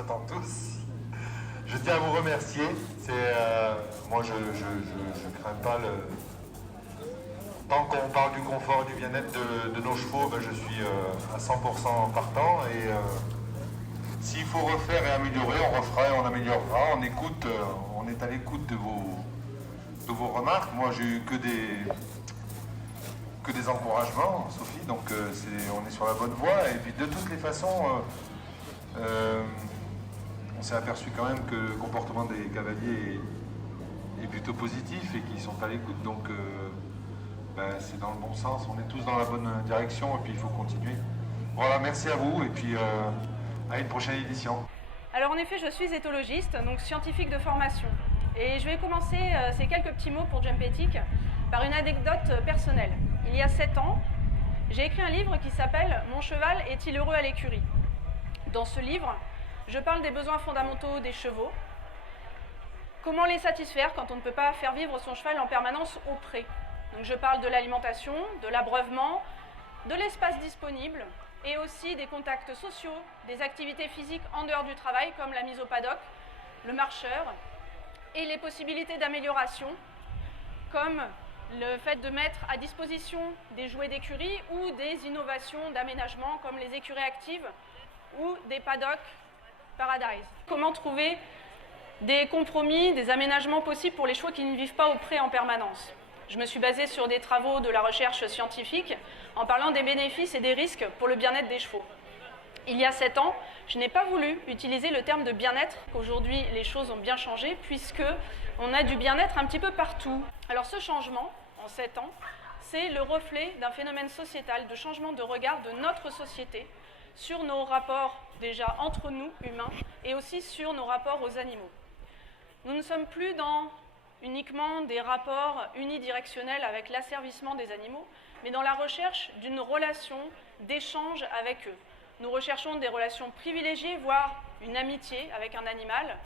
attendent tous. Je tiens à vous remercier. Moi, je crains pas le... Tant qu'on parle du confort et du bien-être de nos chevaux, ben, je suis à 100% partant. Et s'il faut refaire et améliorer, on refera et on améliorera. On écoute, on est à l'écoute de vos remarques. Moi, j'ai eu que des encouragements, Sophie, donc on est sur la bonne voie. Et puis de toutes les façons, on s'est aperçu quand même que le comportement des cavaliers est plutôt positif et qu'ils sont à l'écoute. Donc c'est dans le bon sens, on est tous dans la bonne direction et puis il faut continuer. Voilà, merci à vous et puis à une prochaine édition. Alors en effet, je suis éthologiste, donc scientifique de formation. Et je vais commencer ces quelques petits mots pour Jump-Ethic par une anecdote personnelle. Il y a 7 ans, j'ai écrit un livre qui s'appelle « Mon cheval est-il heureux à l'écurie ?» Dans ce livre, je parle des besoins fondamentaux des chevaux. Comment les satisfaire quand on ne peut pas faire vivre son cheval en permanence au pré? Donc je parle de l'alimentation, de l'abreuvement, de l'espace disponible et aussi des contacts sociaux, des activités physiques en dehors du travail comme la mise au paddock, le marcheur et les possibilités d'amélioration comme le fait de mettre à disposition des jouets d'écurie ou des innovations d'aménagement comme les écuries actives ou des paddocks Paradise. Comment trouver des compromis, des aménagements possibles pour les chevaux qui ne vivent pas au pré en permanence? Je me suis basée sur des travaux de la recherche scientifique en parlant des bénéfices et des risques pour le bien-être des chevaux. Il y a 7 ans, je n'ai pas voulu utiliser le terme de bien-être. Aujourd'hui, les choses ont bien changé puisqu'on a du bien-être un petit peu partout. Alors ce changement, en 7 ans, c'est le reflet d'un phénomène sociétal, de changement de regard de notre société sur nos rapports déjà entre nous, humains, et aussi sur nos rapports aux animaux. Nous ne sommes plus dans uniquement des rapports unidirectionnels avec l'asservissement des animaux, mais dans la recherche d'une relation d'échange avec eux. Nous recherchons des relations privilégiées, voire une amitié avec un animal,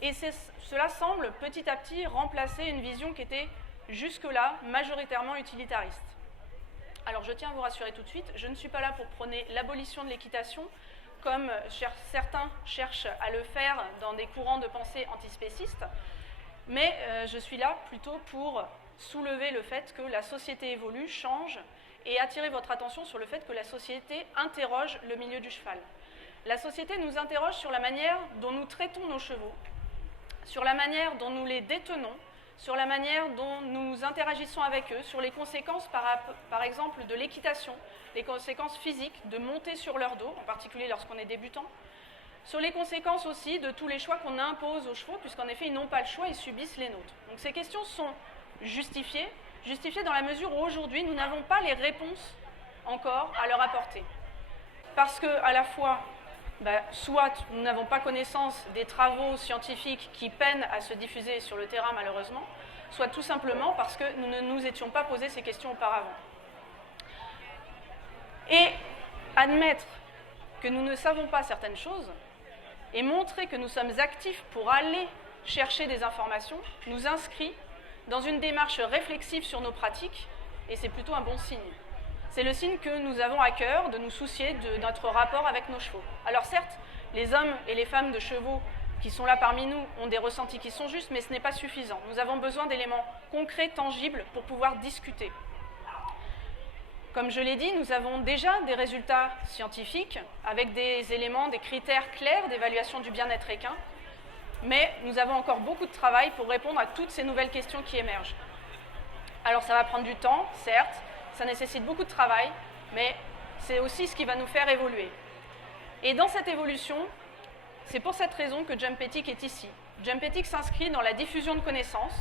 et cela semble petit à petit remplacer une vision qui était jusque-là majoritairement utilitariste. Alors je tiens à vous rassurer tout de suite, je ne suis pas là pour prôner l'abolition de l'équitation, comme certains cherchent à le faire dans des courants de pensée antispécistes, mais je suis là plutôt pour soulever le fait que la société évolue, change, et attirer votre attention sur le fait que la société interroge le milieu du cheval. La société nous interroge sur la manière dont nous traitons nos chevaux, sur la manière dont nous les détenons, sur la manière dont nous interagissons avec eux, sur les conséquences par exemple de l'équitation, les conséquences physiques de monter sur leur dos, en particulier lorsqu'on est débutant, sur les conséquences aussi de tous les choix qu'on impose aux chevaux, puisqu'en effet ils n'ont pas le choix, ils subissent les nôtres. Donc ces questions sont justifiées dans la mesure où aujourd'hui nous n'avons pas les réponses encore à leur apporter. Parce que à la fois, soit nous n'avons pas connaissance des travaux scientifiques qui peinent à se diffuser sur le terrain malheureusement, soit tout simplement parce que nous ne nous étions pas posé ces questions auparavant. Et admettre que nous ne savons pas certaines choses et montrer que nous sommes actifs pour aller chercher des informations nous inscrit dans une démarche réflexive sur nos pratiques, et c'est plutôt un bon signe. C'est le signe que nous avons à cœur de nous soucier de notre rapport avec nos chevaux. Alors certes, les hommes et les femmes de chevaux qui sont là parmi nous ont des ressentis qui sont justes, mais ce n'est pas suffisant. Nous avons besoin d'éléments concrets, tangibles, pour pouvoir discuter. Comme je l'ai dit, nous avons déjà des résultats scientifiques avec des éléments, des critères clairs d'évaluation du bien-être équin, mais nous avons encore beaucoup de travail pour répondre à toutes ces nouvelles questions qui émergent. Alors ça va prendre du temps, certes, ça nécessite beaucoup de travail, mais c'est aussi ce qui va nous faire évoluer. Et dans cette évolution, c'est pour cette raison que Jump-Ethic est ici. Jump-Ethic s'inscrit dans la diffusion de connaissances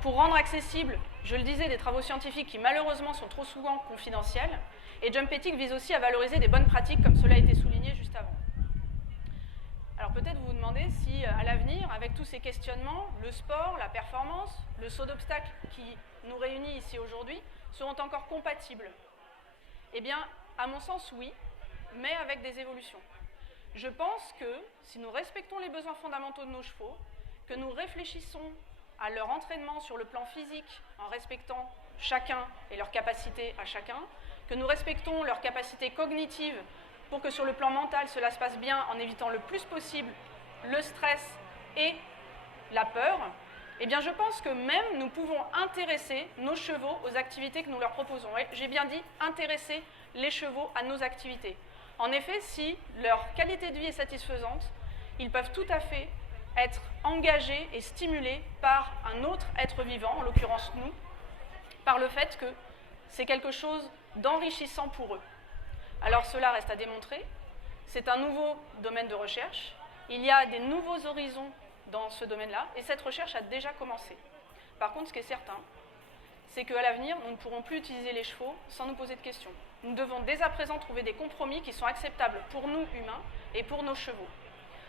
pour rendre accessibles, je le disais, des travaux scientifiques qui malheureusement sont trop souvent confidentiels, et Jump-Ethic vise aussi à valoriser des bonnes pratiques comme cela a été souligné juste avant. Alors peut-être vous vous demandez si à l'avenir, avec tous ces questionnements, le sport, la performance, le saut d'obstacle qui nous réunit ici aujourd'hui, seront encore compatibles. Eh bien, à mon sens, oui, mais avec des évolutions. Je pense que si nous respectons les besoins fondamentaux de nos chevaux, que nous réfléchissons à leur entraînement sur le plan physique en respectant chacun et leurs capacités à chacun, que nous respectons leurs capacités cognitives pour que sur le plan mental, cela se passe bien en évitant le plus possible le stress et la peur, eh bien je pense que même nous pouvons intéresser nos chevaux aux activités que nous leur proposons. Et j'ai bien dit intéresser les chevaux à nos activités. En effet, si leur qualité de vie est satisfaisante, ils peuvent tout à fait être engagés et stimulés par un autre être vivant, en l'occurrence nous, par le fait que c'est quelque chose d'enrichissant pour eux. Alors cela reste à démontrer, c'est un nouveau domaine de recherche, il y a des nouveaux horizons dans ce domaine-là, et cette recherche a déjà commencé. Par contre, ce qui est certain, c'est qu'à l'avenir, nous ne pourrons plus utiliser les chevaux sans nous poser de questions. Nous devons dès à présent trouver des compromis qui sont acceptables pour nous, humains, et pour nos chevaux.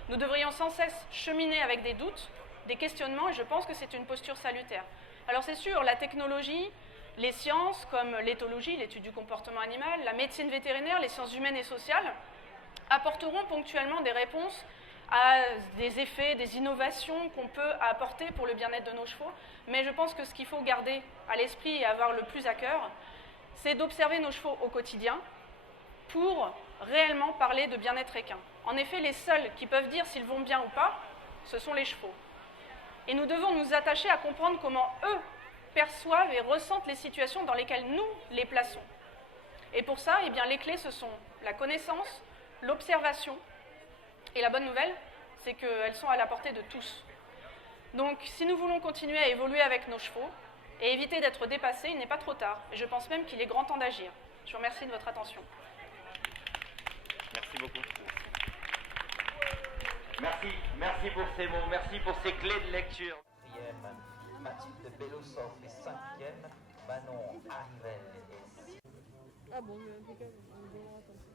Nous devrions sans cesse cheminer avec des doutes, des questionnements, et je pense que c'est une posture salutaire. Alors c'est sûr, la technologie, les sciences comme l'éthologie, l'étude du comportement animal, la médecine vétérinaire, les sciences humaines et sociales, apporteront ponctuellement des réponses à des effets, des innovations qu'on peut apporter pour le bien-être de nos chevaux. Mais je pense que ce qu'il faut garder à l'esprit et avoir le plus à cœur, c'est d'observer nos chevaux au quotidien pour réellement parler de bien-être équin. En effet, les seuls qui peuvent dire s'ils vont bien ou pas, ce sont les chevaux. Et nous devons nous attacher à comprendre comment eux perçoivent et ressentent les situations dans lesquelles nous les plaçons. Et pour ça, eh bien, les clés, ce sont la connaissance, l'observation, et la bonne nouvelle, c'est qu'elles sont à la portée de tous. Donc, si nous voulons continuer à évoluer avec nos chevaux et éviter d'être dépassés, il n'est pas trop tard. Et je pense même qu'il est grand temps d'agir. Je vous remercie de votre attention. Merci beaucoup. Merci pour ces mots, merci pour ces clés de lecture. Mathilde Belosov est 5e, Manon Arrivel est 6e. Ah bon, mais impeccable.